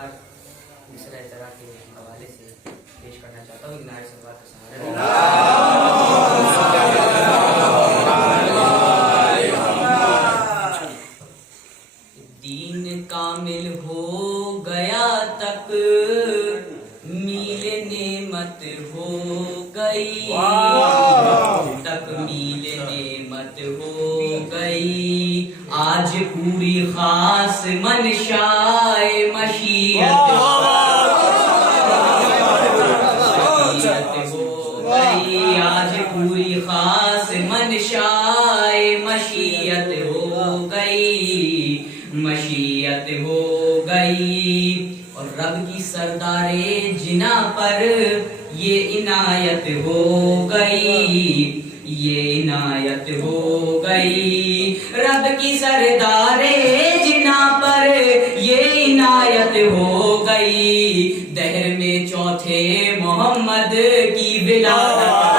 اشعار مصرع طرح کے حوالے سے پیش کرنا چاہتا ہوں. نعرہ صلوات کا سہارا. دین کامل ہو گیا تک میل نعمت ہو گئی. تکمیل نعمت ہو گئی. آج پوری خاص منشائے مشیت ہو گئی. آج پوری خاص منشائے مشیت ہو گئی. مشیت ہو گئی. اور رب کی سردار جنا پر یہ عنایت ہو گئی. یہ عنایت ہو گئی. رب کی سردار جنا پر یہ عنایت ہو گئی. دہر میں چوتھے محمد کی ولادت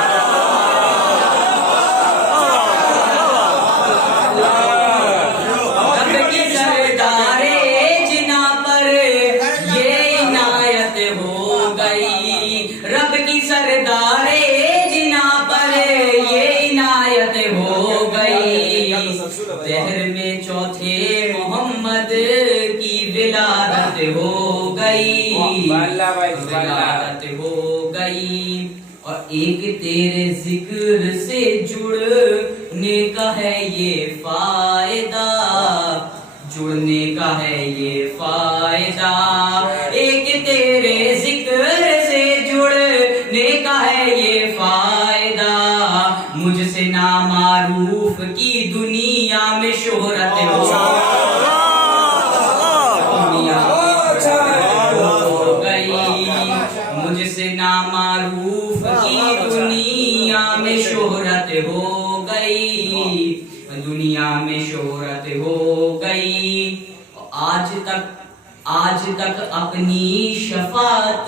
دہر میں چوتھے محمد کی ولادت ہو گئی. ولادت ہو گئی. اور ایک تیرے ذکر سے جڑنے کا ہے یہ فائدہ. جڑنے کا ہے یہ فائدہ. ایک تیرے ذکر سے جڑنے کا ہے یہ فائدہ. مجھ سے نامعروف کی دنیا میں شہرت ہو گئی. مجھ سے نامعروف کی دنیا میں شہرت ہو گئی. دنیا میں شہرت ہو گئی. آج تک اپنی شفاعت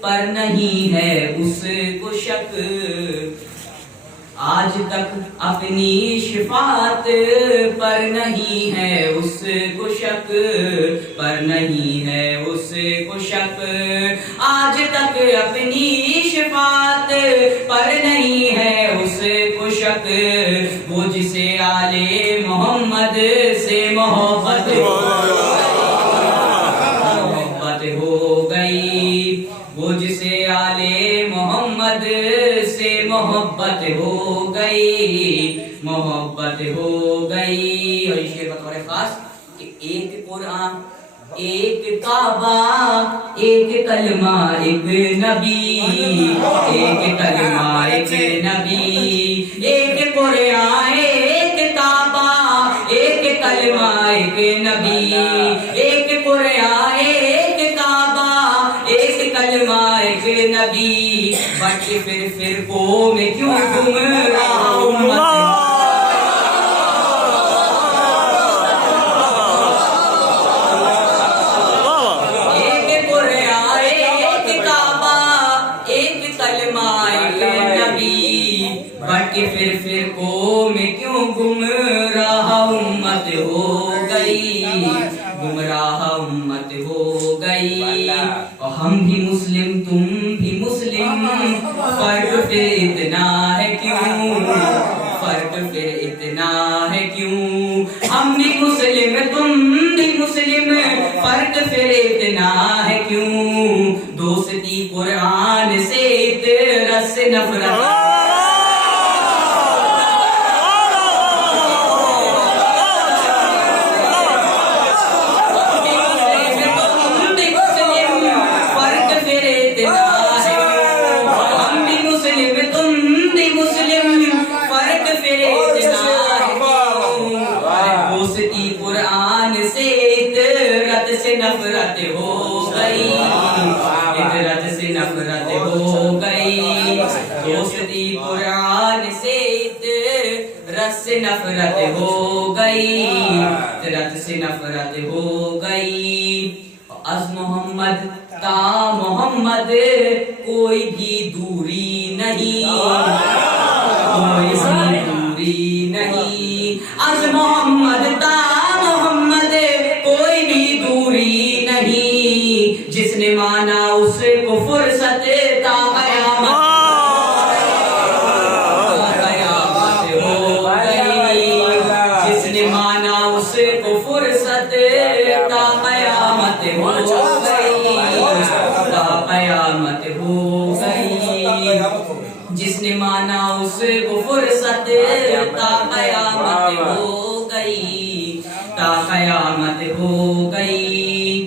پر نہیں ہے اس کو شک. آج تک اپنی شفاعت پر نہیں ہے اس کو شک. پر نہیں ہے اس کو شک. آج تک اپنی شفاعت پر نہیں ہے اس کو شک. وہ جسے آل محمد سے محبت ہو گئی. وہ جسے آل محمد سے محبت ہو گئی. محبت ہو گئی. اور یہ شعر بطور خاص کہ ایک قرآن ایک کعبہ ایک کلمہ ایک نبی. ایک کلمہ ایک نبی. ایک قرآن ایک کعبہ ایک کلمہ ایک نبی. ایک قرآن ایک کعبہ ایک کلمہ ایک نبی. بٹ پھر فرقوں میں کیوں گمراہ امت. پھر فرقوں میں کیوں گمراہ امت ہو گئی. گمراہ امت ہو گئی. اور ہم بھی مسلم تم بھی مسلم. فرق پھر اتنا ہے کیوں. فرق پھر اتنا ہے کیوں. ہم بھی مسلم تم بھی مسلم. فرق پھر اتنا ہے کیوں. دوستی قرآن سے اترس نفرت. نفرت ہو گئی. عبرت سے نفرت ہو گئی. دوستی قرآن سے عبرت سے نفرت ہو گئی. عبرت سے نفرت ہو گئی. از محمد تا محمد کوئی بھی دوری نہیں. کوئی بھی دوری نہیں. از محمد تا محمد کوئی بھی دوری نہیں. جس نے مانا اس کو فرصت تا قیامت ہو گئی، جس نے مانا اس کو فرصت تا قیامت ہو گئی، تا قیامت ہو گئی، جس نے مانا اس کو فرصت تا قیامت ہو گئی، تا قیامت ہو گئی۔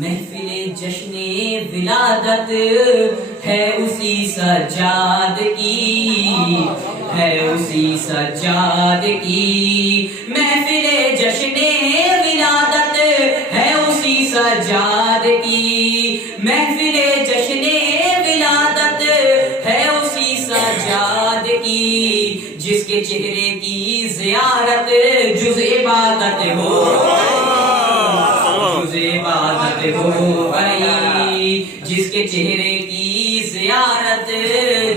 محفل جشن ولادت ہے اسی سجاد کی، ہے اسی سجاد کی، محفل جشن ولادت ہے اسی سجاد کی، محفل جشن ولادت ہے اسی سجاد کی، جس کے چہرے کی زیارت جز عبادت ہو، جز عبادت ہو گئی، جس کے چہرے کی زیارت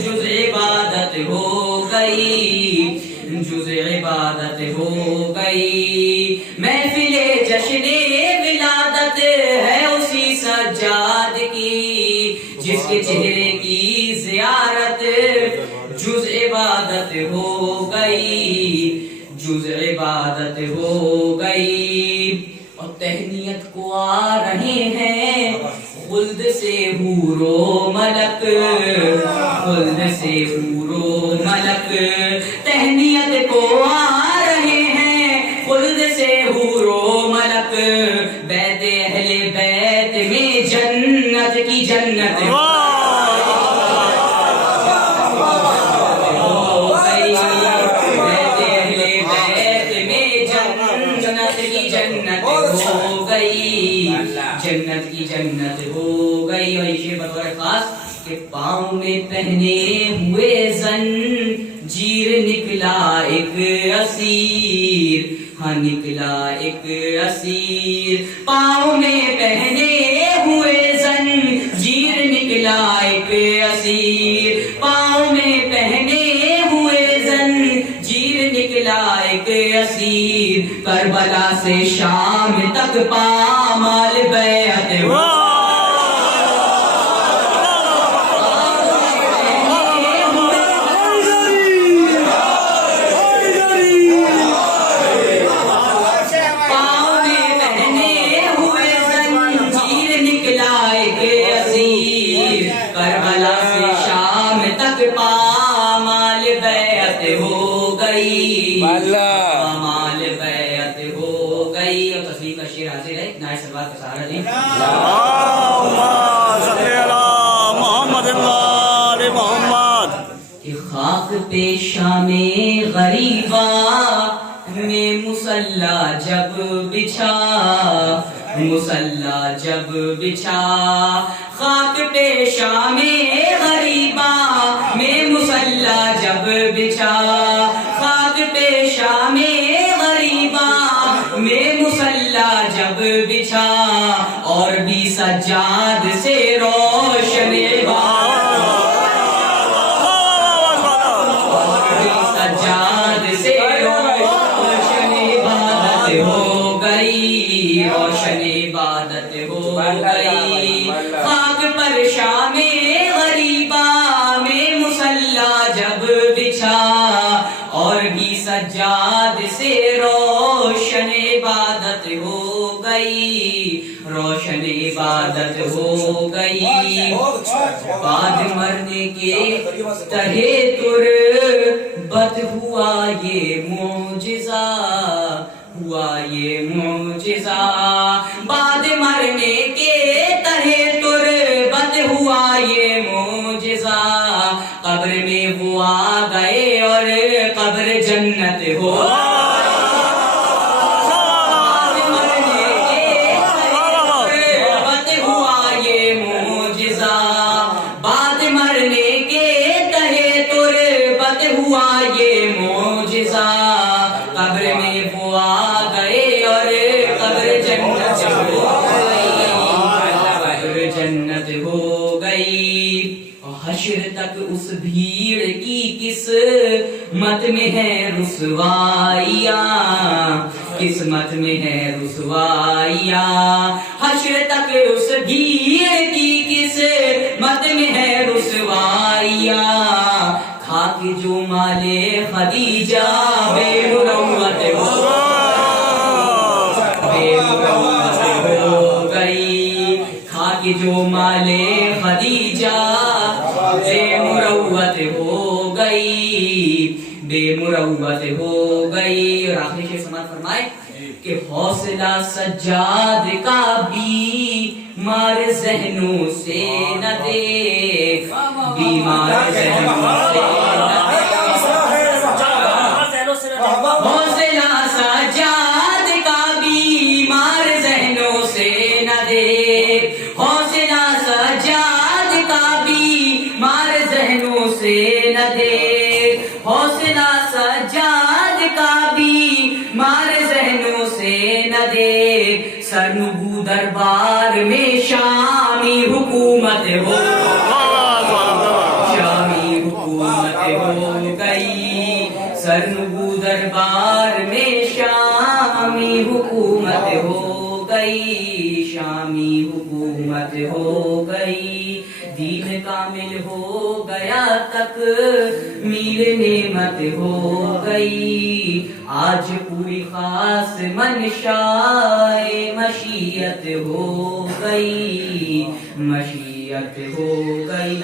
جز عبادت ہو گئی، جز عبادت ہو گئی، محفل جشن ولادت ہے اسی سجاد کی، جس کے چہرے کی زیارت جز عبادت ہو گئی، جز عبادت ہو گئی۔ اور تہنیت کو آ رہے ہیں خلد سے حور و ملک، خلد سے حور و ملک، تہنیت کو آ رہے ہیں خلد سے حور و ملک، بیت اہل بیت میں جنت کی جنت ہو گئی، بیت اہل بیت میں جنت کی جنت ہو گئی، جنت کی جنت ہو گئی۔ اور یہ بطور خاص کہ پاؤں میں پہنے ہوئے زنجیر نکلا ایک اسیر، ہاں نکلا ایک اسیر، پاؤں میں پہنے ہوئے زنجیر نکلا ایک اسیر، پاؤں میں پہنے ہوئے زنجیر نکلا ایک اسیر، کربلا سے شام تک پامال بیعت ہو، پاؤں میں پہنے ہوئے زنجیر نکلا ایک اسیر، کربلا سے شام تک پامال بیعت ہو گئی، پامال بیعت ہو گئی۔ اور تصویر کا شعر حاضر ہے، نائب سرور کا سہارا دیں۔ کہ خاک پہ شام غریبا میں مصلا جب بچھا، مصلا جب بچھا، خاک پہ شام غریبا میں مصلا جب بچھا، خاک پہ شام غریبا میں مصلا جب بچھا، اور بھی سجاد سے روشن سجاد سے روشن عبادت ہو گئی، روشن عبادت ہو گئی، خاک پر شام غریبا میں مصلا جب بچھا، اور بھی سجاد سے روشن عبادت ہو گئی، روشن عبادت ہو گئی۔ بعد مرنے کے تہے تربت ہوا یہ معجزہ، ہوا یہ معجزہ، بعد مرنے کے تہے تربت ہوا یہ معجزہ، قبر میں وہ آ گئے اور قبر جنت ہو، ہوا یہ معجزہ، قبر میں وہ آ گئے اور قبر جنت ہو گئی، قبر جنت ہو گئی۔ حشر تک اس بھیڑ کی قسمت میں ہے رسوائیاں، قسمت میں ہے رسوائیاں، حشر تک اس بھیڑ کی قسمت میں ہے رسوائیاں، کھا کے جو مال خدیجہ بے مروت ہو گئی، کھا کے جو مال خدیجہ بے مروت ہو گئی، بے مروت ہو گئی۔ اور آخری شعر سماعت فرمائے کہ حوصلہ سجاد کا بیمار ذہنوں سے نہ دے، بیمار ذہنوں سے نہ دے، حوصلہ سجاد کا بیمار ذہنوں سے نہ دے، حوصلہ سجاد کا بیمار ذہنوں سے نہ دے، حوصلہ سجاد کا بیمار ذہنوں سے نہ دے، سرنگو دربار میں شامی حکومت ہو، شامی حکومت ہو گئی، سرنگو دربار میں شامی حکومت ہو گئی، شامی حکومت ہو گئی، دین کامل ہو گیا تک میل نعمت ہو گئی، آج پوری خاص منشائے مشیت ہو گئی، مشیت ہو گئی۔